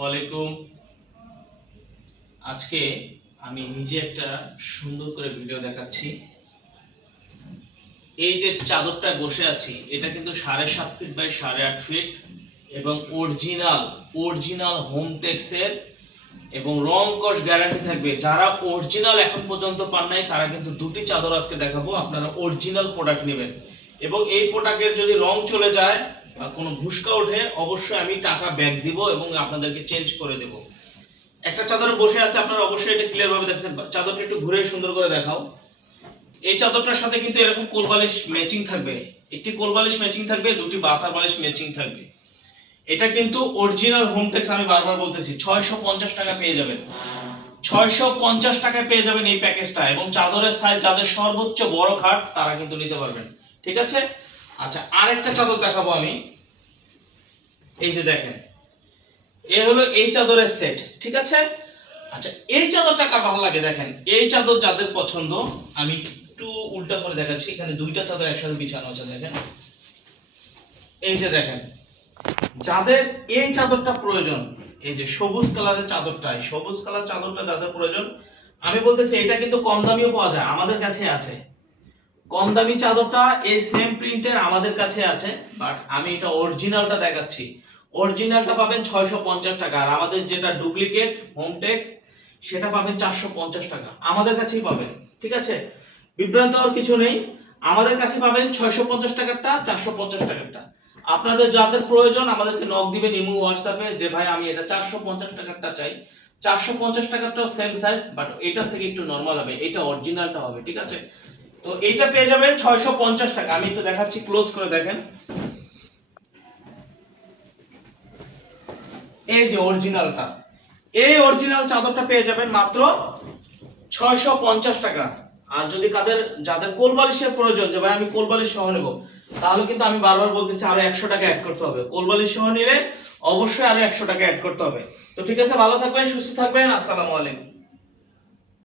ওয়ালাইকুম। আজকে আমি নিজে একটা সুন্দর করে ভিডিও দেখাচ্ছি। এই যে চাদরটা বসে আছি এটা কিন্তু 7.5 ফিট বাই 8.5 ফিট এবং অরিজিনাল হোমটেক্সের এবং রং কস গ্যারান্টি থাকবে। যারা অরিজিনাল এখন পর্যন্ত পান নাই তারা কিন্তু দুটি চাদর আজকে দেখাবো, আপনারা অরিজিনাল প্রোডাক্ট নেবেন এবং এই প্রোডাক্টের যদি রং চলে যায় বা কোনো ভুসকা ওঠে অবশ্যই আমি টাকা ব্যাক দিব এবং আপনাদেরকে চেঞ্জ করে দেব। একটা চাদরে বসে আছে, আপনারা অবশ্যই এটা ক্লিয়ার ভাবে দেখছেন। চাদরটা একটু ঘুরে সুন্দর করে দেখাও। এই চাদরটার সাথে কিন্তু এরকম কোলবালিশ ম্যাচিং থাকবে, একটি কোলবালিশ ম্যাচিং থাকবে, দুটি বাতার বালিশ ম্যাচিং থাকবে। এটা কিন্তু অরিজিনাল হোমটেক্স, আমি বারবার বলতেছি 650 টাকা পেয়ে যাবেন। 650 টাকায় পেয়ে যাবেন এই প্যাকেজটা এবং চাদরের সাইজ যাদের সর্বোচ্চ বড় খাট তারা কিন্তু নিতে পারবেন। ঠিক আছে। আচ্ছা, আরেকটা চাদর দেখাবো আমি। এই যে দেখেন, এ হলো এই চাদরের সেট। ঠিক আছে। আচ্ছা, এই চাদরটা কার ভালো লাগে দেখেন। এই চাদর যাদের পছন্দ, আমি একটু উল্টা করে দেখাচ্ছি। এখানে দুইটা চাদর একসাথে বিছানো আছে দেখেন। এই যে দেখেন, যাদের এই চাদরটা প্রয়োজন, এই যে সবুজ কালারের চাদরটা, এই সবুজ কালার চাদরটা যাদের প্রয়োজন, আমি বলতেছি এটা কিন্তু কম দামিও পাওয়া যায়, আমাদের কাছে আছে। কম দামি চাদরটা এই সেম প্রিন্টের আমাদের কাছে আছে, বাট আমি এটা অরিজিনালটা দেখাচ্ছি। অরিজিনালটা পাবেন 650 টাকা, আর আমাদের যেটা ডুপ্লিকেট হোমটেক্স সেটা পাবেন 450 টাকা। আমাদের কাছেই পাবেন। ঠিক আছে, বিভ্রান্ত হওয়ার কিছু নেই। আমাদের কাছে পাবেন 650 টাকারটা, 450 টাকারটা। আপনাদের যাদের প্রয়োজন আমাদেরকে নক দিবেন ইমো হোয়াটসঅ্যাপে যে ভাই আমি এটা 450 টাকারটা চাই। 450 টাকারটাও সেম সাইজ, বাট এটার থেকে একটু নরমাল হবে, এটা অরিজিনালটা হবে। ঠিক আছে। তো এইটা পেয়ে যাবেন 650 টাকা। আমি একটু দেখাচ্ছি, ক্লোজ করে দেখেন। এই যে অরিজিনালটা, এই অরিজিনাল চাদরটা পেয়ে যাবেন মাত্র 650 টাকা। আর যদি যাদের কোলবালিশের প্রয়োজন যে ভাই আমি কোলবালিশ সহ নেব, তাহলে কিন্তু আমি বারবার বলতেছি আরো 100 টাকা অ্যাড করতে হবে। কোলবালিশ সহ নিলে অবশ্যই আরো 100 টাকা অ্যাড করতে হবে। তো ঠিক আছে, ভালো থাকবেন, সুস্থ থাকবেন। আসসালামু আলাইকুম।